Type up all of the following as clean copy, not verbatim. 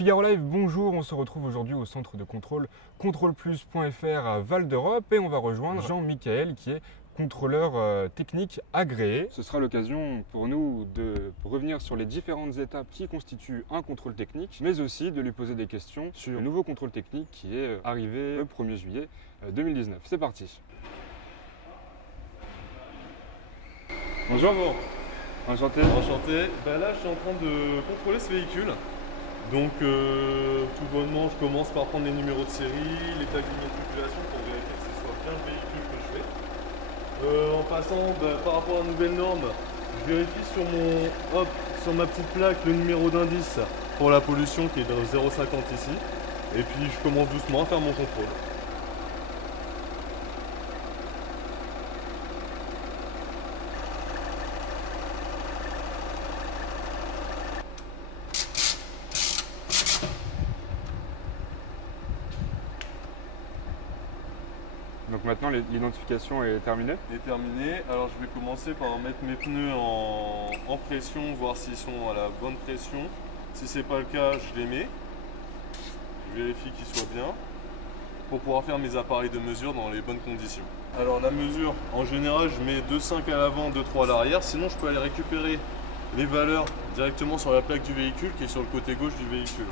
Figaro Live, bonjour, on se retrouve aujourd'hui au centre de contrôle contrôleplus.fr à Val d'Europe et on va rejoindre Jean-Michael qui est contrôleur technique agréé. Ce sera l'occasion pour nous de revenir sur les différentes étapes qui constituent un contrôle technique, mais aussi de lui poser des questions sur le nouveau contrôle technique qui est arrivé le 1er juillet 2019. C'est parti. Bonjour. Enchanté. Enchanté. Là, je suis en train de contrôler ce véhicule. Donc, tout bonnement, je commence par prendre les numéros de série, les tags d'immatriculation pour vérifier que ce soit bien le véhicule que je fais. En passant, par rapport à la nouvelle norme, je vérifie sur ma petite plaque le numéro d'indice pour la pollution qui est de 0,50 ici. Et puis, je commence doucement à faire mon contrôle. Donc maintenant l'identification est terminée. Alors je vais commencer par mettre mes pneus en pression, voir s'ils sont à la bonne pression. Si c'est pas le cas, je les mets. Je vérifie qu'ils soient bien pour pouvoir faire mes appareils de mesure dans les bonnes conditions. Alors la mesure, en général, je mets 2,5 à l'avant, 2,3 à l'arrière. Sinon, je peux aller récupérer les valeurs directement sur la plaque du véhicule qui est sur le côté gauche du véhicule.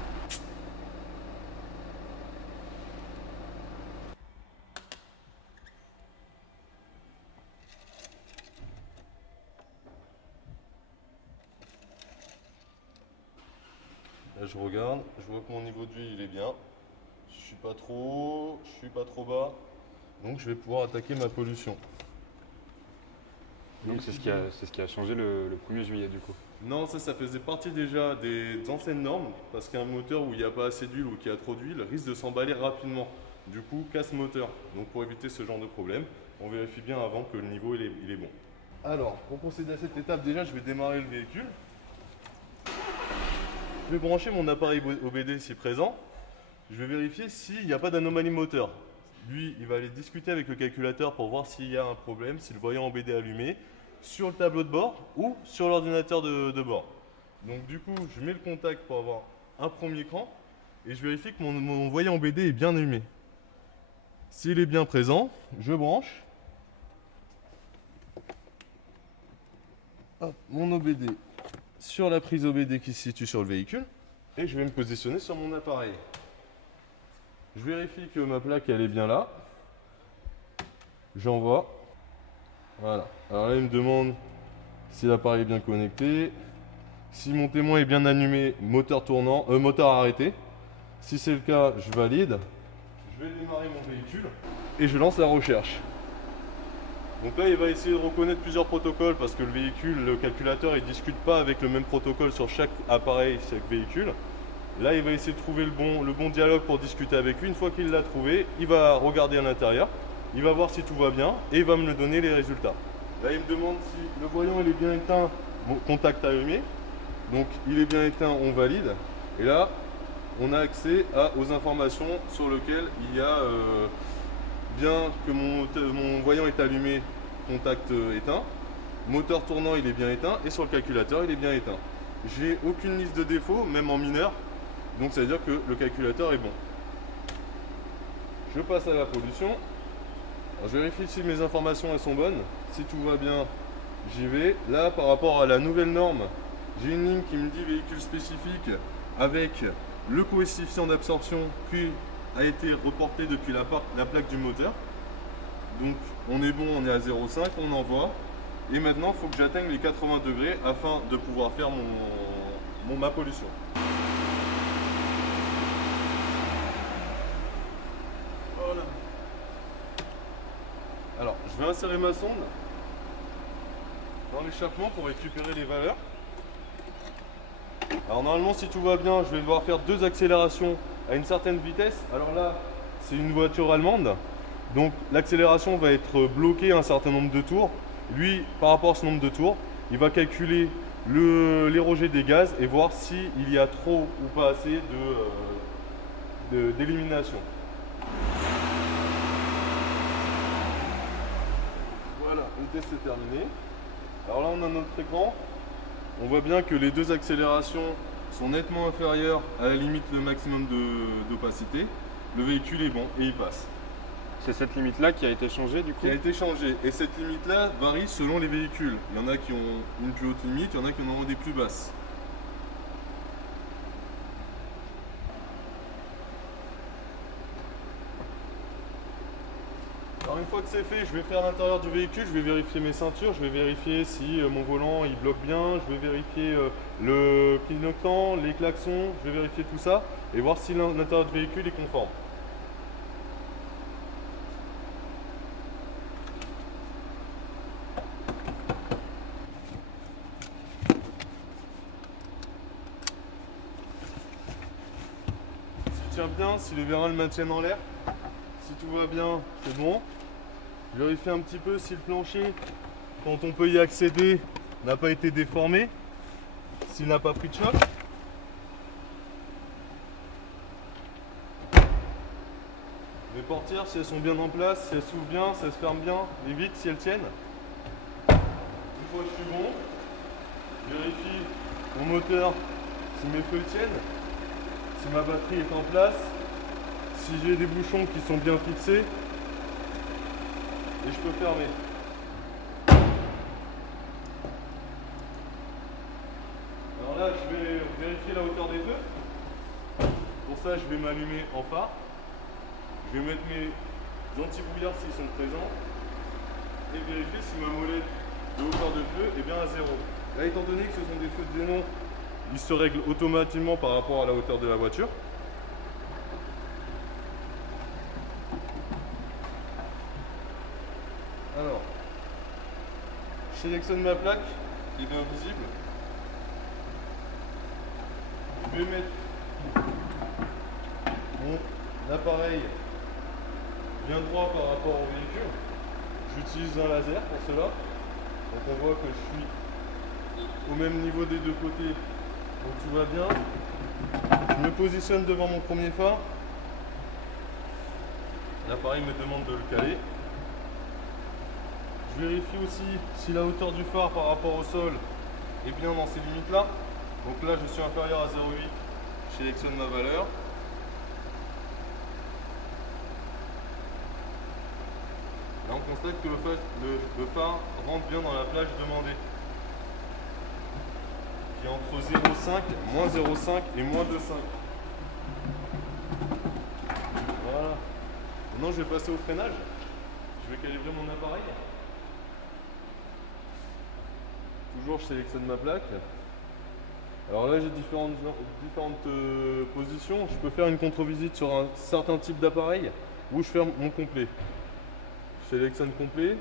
Là, je regarde, je vois que mon niveau d'huile il est bien. Je suis pas trop haut, je suis pas trop bas. Donc je vais pouvoir attaquer ma pollution. Donc c'est ce qui a changé le 1er juillet du coup. Non, ça faisait partie déjà des anciennes normes, parce qu'un moteur où il n'y a pas assez d'huile ou qui a trop d'huile risque de s'emballer rapidement. Du coup, casse moteur. Donc pour éviter ce genre de problème, on vérifie bien avant que le niveau il est bon. Alors, pour procéder à cette étape, déjà je vais démarrer le véhicule. Je vais brancher mon appareil OBD si présent. Je vais vérifier s'il n'y a pas d'anomalie moteur. Lui, il va aller discuter avec le calculateur pour voir s'il y a un problème, si le voyant OBD est allumé, sur le tableau de bord ou sur l'ordinateur de bord. Donc du coup, je mets le contact pour avoir un premier cran et je vérifie que mon voyant OBD est bien allumé. S'il est bien présent, je branche. Hop, mon OBD sur la prise OBD qui se situe sur le véhicule et je vais me positionner sur mon appareil. Je vérifie que ma plaque elle est bien là. J'envoie. Voilà. Alors là il me demande si l'appareil est bien connecté. Si mon témoin est bien allumé, moteur tournant, moteur arrêté. Si c'est le cas, je valide. Je vais démarrer mon véhicule et je lance la recherche. Donc là, il va essayer de reconnaître plusieurs protocoles parce que le véhicule, le calculateur, il ne discute pas avec le même protocole sur chaque appareil, chaque véhicule. Là, il va essayer de trouver le bon dialogue pour discuter avec lui. Une fois qu'il l'a trouvé, il va regarder à l'intérieur, il va voir si tout va bien et il va me donner les résultats. Là, il me demande si le voyant il est bien éteint, bon, contact allumé. Donc, il est bien éteint, on valide. Et là, on a accès aux informations sur lesquelles il y a bien que mon voyant est allumé, contact éteint, moteur tournant il est bien éteint et sur le calculateur il est bien éteint. J'ai aucune liste de défauts, même en mineur, donc ça veut dire que le calculateur est bon. Je passe à la pollution. Alors, je vérifie si mes informations elles sont bonnes, si tout va bien j'y vais. Là par rapport à la nouvelle norme, j'ai une ligne qui me dit véhicule spécifique avec le coefficient d'absorption qui a été reporté depuis la plaque du moteur. Donc on est bon, on est à 0,5, on envoie. Et maintenant il faut que j'atteigne les 80 degrés afin de pouvoir faire ma pollution. Voilà. Alors je vais insérer ma sonde dans l'échappement pour récupérer les valeurs. Alors normalement si tout va bien, je vais devoir faire 2 accélérations à une certaine vitesse. Alors là, c'est une voiture allemande. Donc l'accélération va être bloquée à un certain nombre de tours. Lui, par rapport à ce nombre de tours, il va calculer les rejets des gaz et voir s'il y a trop ou pas assez d'élimination. Voilà, le test est terminé. Alors là, on a notre écran. On voit bien que les 2 accélérations sont nettement inférieurs à la limite le maximum d'opacité, le véhicule est bon et il passe. C'est cette limite-là qui a été changée du coup? Qui a été changée. Et cette limite-là varie selon les véhicules. Il y en a qui ont une plus haute limite, il y en a qui en auront des plus basses. Alors une fois que c'est fait, je vais faire l'intérieur du véhicule, je vais vérifier mes ceintures, je vais vérifier si mon volant il bloque bien, je vais vérifier le clignotant, les klaxons, je vais vérifier tout ça et voir si l'intérieur du véhicule est conforme. S'il tient bien, si les vérins le maintiennent en l'air, si tout va bien, c'est bon. Je vérifie un petit peu si le plancher, quand on peut y accéder, n'a pas été déformé, s'il n'a pas pris de choc. Les portières, si elles sont bien en place, si elles s'ouvrent bien, si elles se ferment bien, les vitres, si elles tiennent. Une fois que je suis bon, je vérifie mon moteur, si mes feux tiennent, si ma batterie est en place, si j'ai des bouchons qui sont bien fixés. Et je peux fermer. Alors là, je vais vérifier la hauteur des feux. Pour ça, je vais m'allumer en phare. Je vais mettre mes anti-brouillards s'ils sont présents. Et vérifier si ma molette de hauteur de feu est bien à 0. Là, étant donné que ce sont des feux de xénon, ils se règlent automatiquement par rapport à la hauteur de la voiture. Alors, je sélectionne ma plaque qui est bien visible. Je vais mettre mon appareil bien droit par rapport au véhicule. J'utilise un laser pour cela. Donc on voit que je suis au même niveau des deux côtés. Donc tout va bien. Je me positionne devant mon premier phare. L'appareil me demande de le caler. Je vérifie aussi si la hauteur du phare par rapport au sol est bien dans ces limites là. Donc là je suis inférieur à 0,8, je sélectionne ma valeur. Là on constate que le phare rentre bien dans la plage demandée, qui est entre 0,5, moins 0,5 et moins 2,5. Voilà. Maintenant je vais passer au freinage. Je vais calibrer mon appareil. Toujours je sélectionne ma plaque. Alors là j'ai différentes positions. Je peux faire une contre-visite sur un certain type d'appareil ou je fais mon complet. Je sélectionne complet.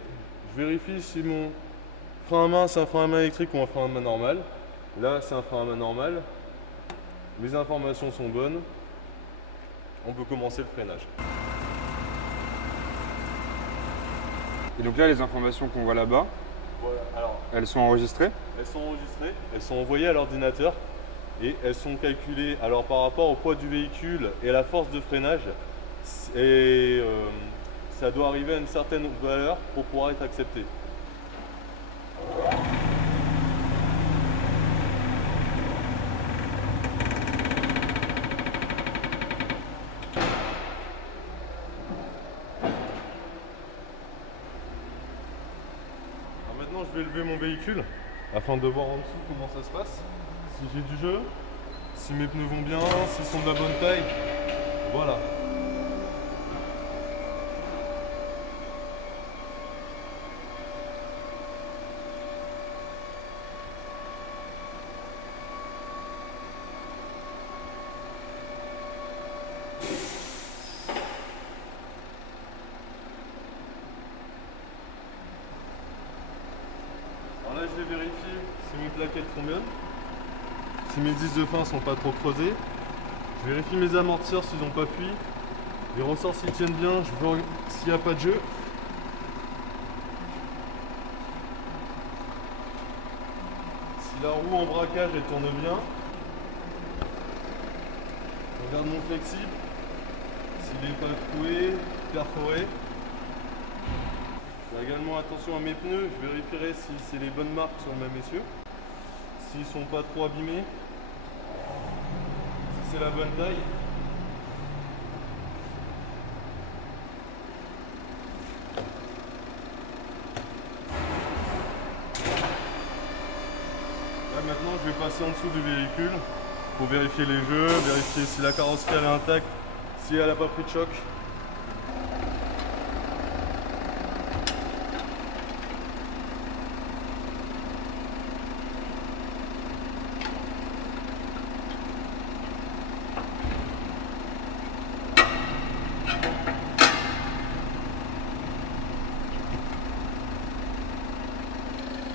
Je vérifie si mon frein à main c'est un frein à main électrique ou un frein à main normal. Là c'est un frein à main normal. Mes informations sont bonnes. On peut commencer le freinage. Et donc là les informations qu'on voit là-bas, Voilà, alors elles sont enregistrées? elles sont enregistrées, elles sont envoyées à l'ordinateur et elles sont calculées alors par rapport au poids du véhicule et à la force de freinage. Et ça doit arriver à une certaine valeur pour pouvoir être accepté. Maintenant je vais lever mon véhicule afin de voir en dessous comment ça se passe, si j'ai du jeu, si mes pneus vont bien, s'ils sont de la bonne taille. Voilà. Alors là je vais vérifier si mes plaquettes sont bonnes, si mes 10 de fin sont pas trop creusés. Je vérifie mes amortisseurs s'ils n'ont pas fui, les ressorts s'ils tiennent bien, je vois s'il n'y a pas de jeu. Si la roue en braquage elle tourne bien, je regarde mon flexible, s'il n'est pas troué, perforé. Je fais également attention à mes pneus, je vérifierai si c'est les bonnes marques sur le même essieu, s'ils ne sont pas trop abîmés. c'est la bonne taille. Là maintenant je vais passer en dessous du véhicule pour vérifier les jeux, vérifier si la carrosserie elle est intacte, si elle n'a pas pris de choc.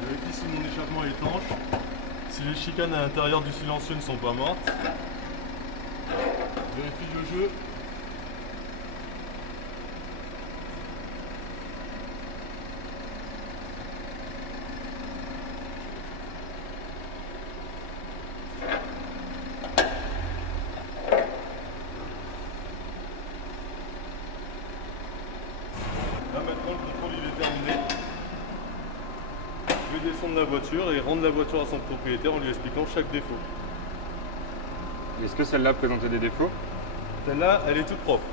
Vérifie si mon échappement est étanche, si les chicanes à l'intérieur du silencieux ne sont pas mortes. Vérifie le jeu. Là maintenant le contrôle il est terminé. Je vais descendre la voiture et rendre la voiture à son propriétaire en lui expliquant chaque défaut. Est-ce que celle-là présentait des défauts? Celle-là, elle est toute propre.